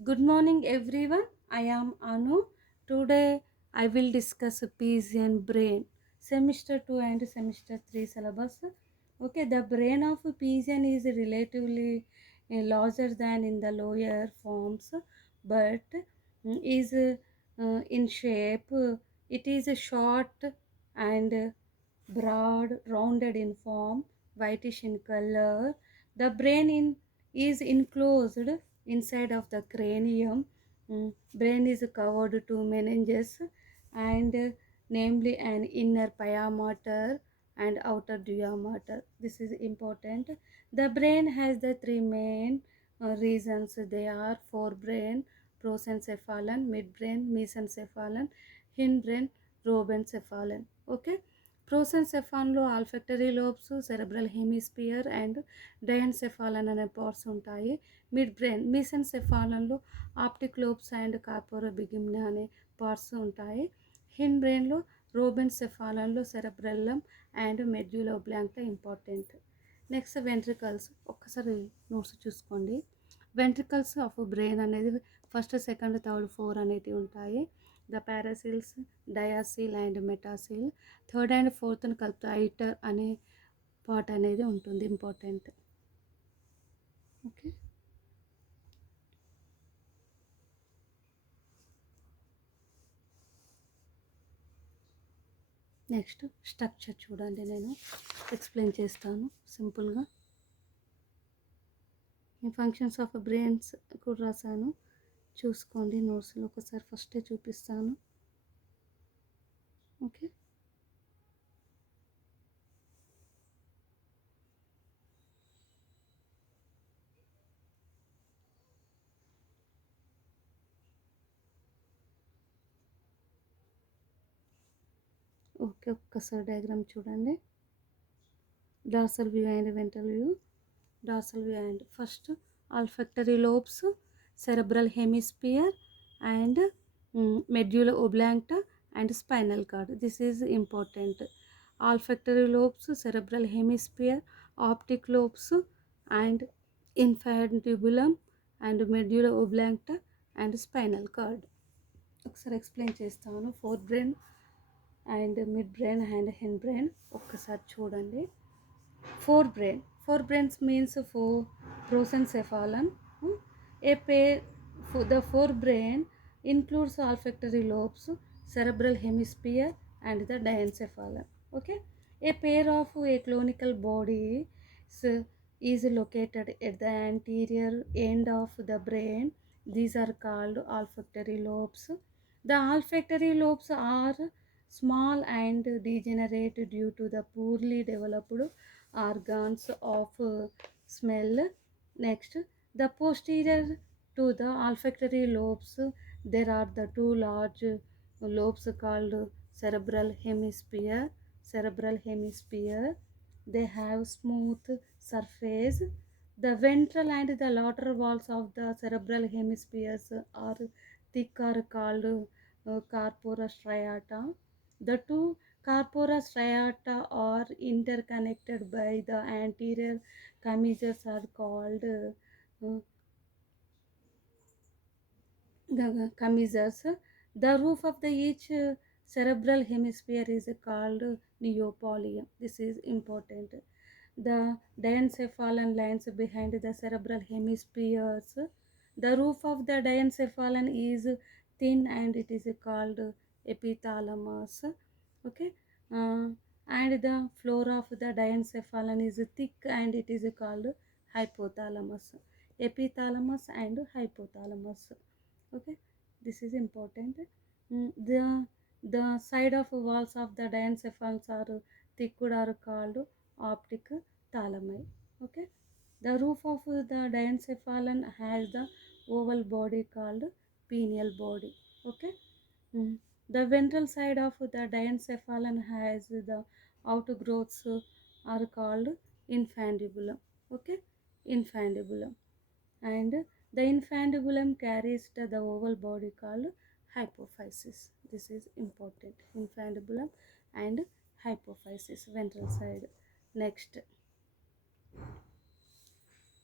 Good morning, everyone. I am Anu. Today I will discuss peas and brain, semester 2 and semester 3 syllabus. Okay, the brain of pigeon is relatively larger than in the lower forms, but is in shape. It is short and broad, rounded in form, whitish in color. The is enclosed inside of the cranium. Brain is covered to meninges and namely an inner pia mater and outer dua mater. This is important. The brain has the three main reasons. They are forebrain, prosencephalon, midbrain, mesencephalon, hindbrain, robencephalon. Okay. ప్రోసెన్సెఫాన్లో olfactory lobes, cerebral hemisphere and diencephalon అనే parts ఉంటాయి. Mid brain మీసెన్సెఫాలన్లో optic lobes and corpora bigemina అనే parts ఉంటాయి. Hind బ్రెయిన్లో రోబెన్సెఫాలన్లో cerebellum and medulla oblongata important. Next ventricles ఒక్కసారి notes చూసుకోండి. వెంట్రికల్స్ ఆఫ్ బ్రెయిన్ అనేది ఫస్ట్, సెకండ్, థర్డ్, ఫోర్ అనేటివి ఉంటాయి. The paracoels, diacoel and metacoel. Third and ఫోర్త్ని కలిపితే ఐటర్ అనే పార్ట్ అనేది ఉంటుంది, ఇంపార్టెంట్. ఓకే, నెక్స్ట్ స్ట్రక్చర్ చూడండి. నేను ఎక్స్ప్లెయిన్ చేస్తాను సింపుల్గా. ఈ ఫంక్షన్స్ ఆఫ్ బ్రెయిన్స్ కూడా రాశాను, చూసుకోండి నోట్స్లో. ఒకసారి ఫస్టే చూపిస్తాను. ఓకే, ఓకే, ఒక్కసారి డయాగ్రామ్ చూడండి. Dorsal view and ventral view. Dorsal view and first olfactory lobes, cerebral hemisphere and medulla oblongata and spinal cord. This is important. Olfactory lobes, cerebral hemisphere, optic lobes and infundibulum and medulla oblongata and spinal cord. ఒకసారి explain చేస్తాను. Fore brain and mid brain and hind brain ఒక్కసారి చూడండి. Forebrain. Forebrains means for prosencephalon. A pair for the forebrain includes olfactory lobes, cerebral hemisphere, and the diencephalon. Okay, a pair of a clonical body is located at the anterior end of the brain. These are called olfactory lobes. The olfactory lobes are small and degenerate due to the poorly developed organs of smell. Next, the posterior to the olfactory lobes, there are the two large lobes called cerebral hemisphere. Cerebral hemisphere, they have smooth surface. The ventral and the lateral walls of the cerebral hemispheres are thick or called corpora striata. The two corpora striata are interconnected by the anterior commissures are called the commissures. The roof of the each cerebral hemisphere is called neopolium. This is important. The diencephalon lines behind the cerebral hemispheres. The roof of the diencephalon is thin and it is called epithalamus. Okay, uh, and the floor of the diencephalon is thick and it is called hypothalamus. Epithalamus and hypothalamus. Okay, this is important. The side of walls of the diencephalons are thick are called optic thalami. Okay, the roof of the diencephalon has the oval body called pineal body. Okay. The ventral side of the diencephalon has the outgrowths are called infundibulum. Okay, infundibulum. And the infundibulum carries the oval body called hypophysis. This is important. Infundibulum and hypophysis, ventral side. Next,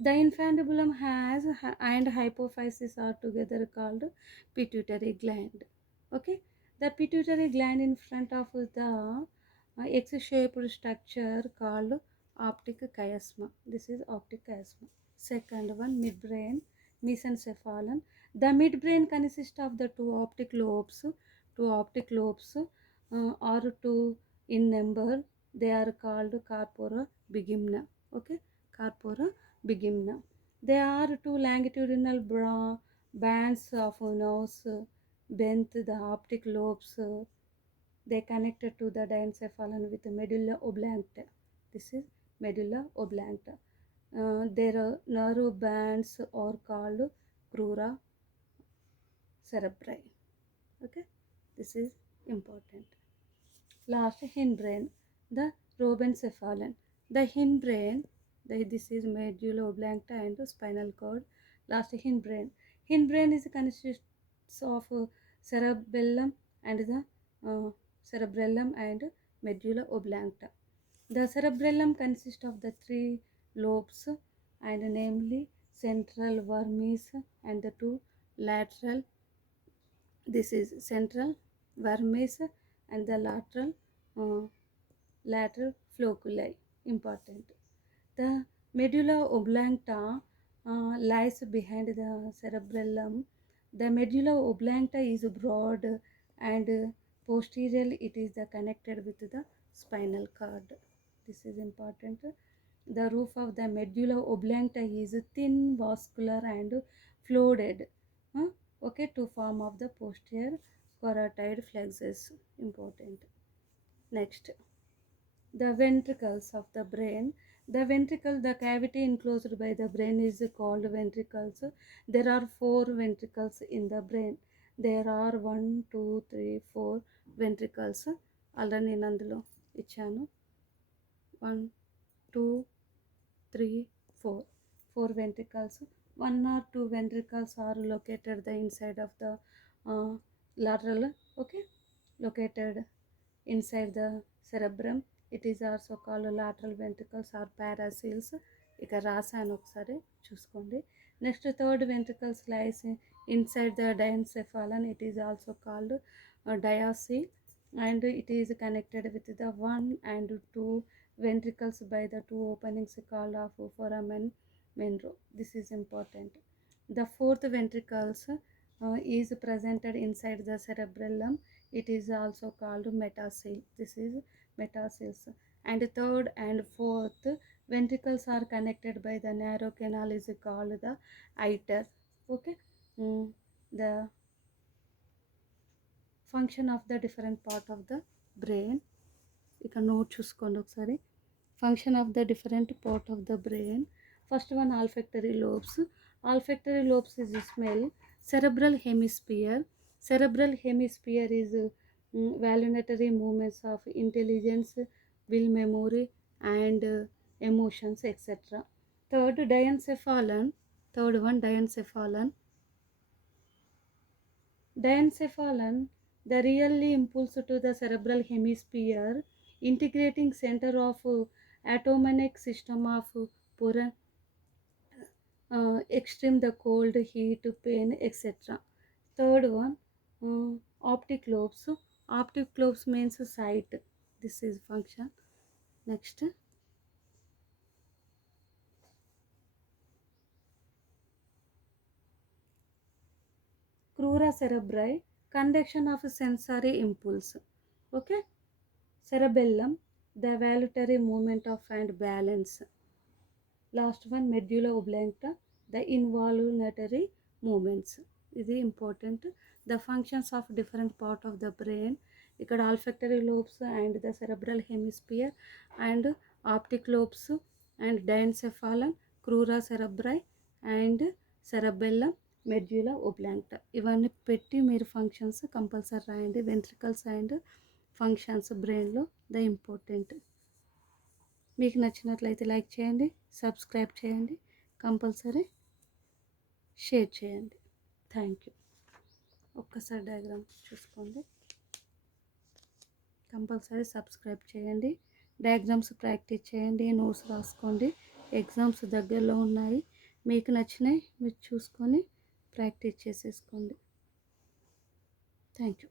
The infundibulum has and hypophysis are together called pituitary gland. Okay, the pituitary gland in front of the X-shaped structure called optic chiasma. This is optic chiasma. Second one, midbrain, mesencephalon. The midbrain consists of the two optic lobes. Two optic lobes are two in number. They are called corpora bigimna. Okay, corpora bigimna. There are two longitudinal bands of nerves bent the optic lobes. They connected to the diencephalon with the medulla oblongata. This is medulla oblongata. Their nerve bands are called crura cerebri. Okay, this is important. Last, hindbrain, the rhobencephalon. The hindbrain, this is medulla oblongata and spinal cord. Last, hindbrain. Hindbrain is consists of cerebellum and the cerebellum and medulla oblongata. The cerebellum consists of the three lobes, and namely central vermis and the two lateral. This is central vermis and the uh, lateral floculi. Important. The medulla oblongata lies behind the cerebellum. The medulla oblongata is broad and posterior it is connected with the spinal cord. This is important. The roof of the medulla oblongata is thin, vascular and floated. Okay, to form of the posterior carotid plexus. Important. Next, the ventricles of the brain. The ventricle, the cavity enclosed by the brain is called ventricles. There are four ventricles in the brain. There are 1, 2, 3, 4 ventricles. Already నేను అందులో ఇచ్చాను. 1, 2, 3, 4. Four ventricles. One or two ventricles are located the inside of the lateral. Okay, located inside the cerebrum. It is also called lateral ventricles or paraseals. ఇక రాసాను ఒకసారి చూసుకోండి. Next third ventricles lies inside the diencephalon. It is also called diaceal, and it is connected with the 1 and 2 ventricles by the two openings called of foramen menro. This is important. The fourth ventricles is presented inside the cerebellum. It is also called metaceal. This is metaceals. And third and fourth ventricles are connected by the narrow canal is called the iter. Okay. The function of the different part of the brain. ఇక note చూసుకోండి ఒకసారి. Function of the different part of the brain. First one olfactory lobes. Olfactory lobes is smell. cerebral hemisphere. Cerebral hemisphere is voluntary movements of intelligence, will, memory and emotions, etc. Third, diencephalon. Third one, diencephalon. Diencephalon, the really impulse to the cerebral hemisphere, integrating center of autonomic system of Puran, extreme the cold, heat, pain, etc. Third one, optic lobes. Optic lobes means sight. This is function. Next, crura cerebri, conduction of sensory impulse. Okay, cerebellum, the voluntary movement of and balance. Last one, medulla oblongata, the involuntary movements. This is important. The functions of different part of the brain. ఇక్కడ olfactory lobes and the cerebral hemisphere and optic lobes and diencephalon, crura cerebri and cerebellum, medulla oblongata. ఇవన్నీ పెట్టి మీరు functions compulsory రాయండి. Ventricles and functions బ్రెయిన్లో the important. మీకు నచ్చినట్లయితే like చేయండి, subscribe చేయండి, కంపల్సరీ షేర్ చేయండి. Thank you. ఒక్కసారి డయాగ్రామ్ చూసుకోండి. కంపల్సరీ సబ్స్క్రైబ్ చేయండి, డయాగ్రామ్స్ ప్రాక్టీస్ చేయండి, నోట్స్ రాసుకోండి. ఎగ్జామ్స్ దగ్గరలో ఉన్నాయి. మీకు నచ్చినవి మీరు చూసుకొని ప్రాక్టీస్ చేసేసుకోండి. Thank you.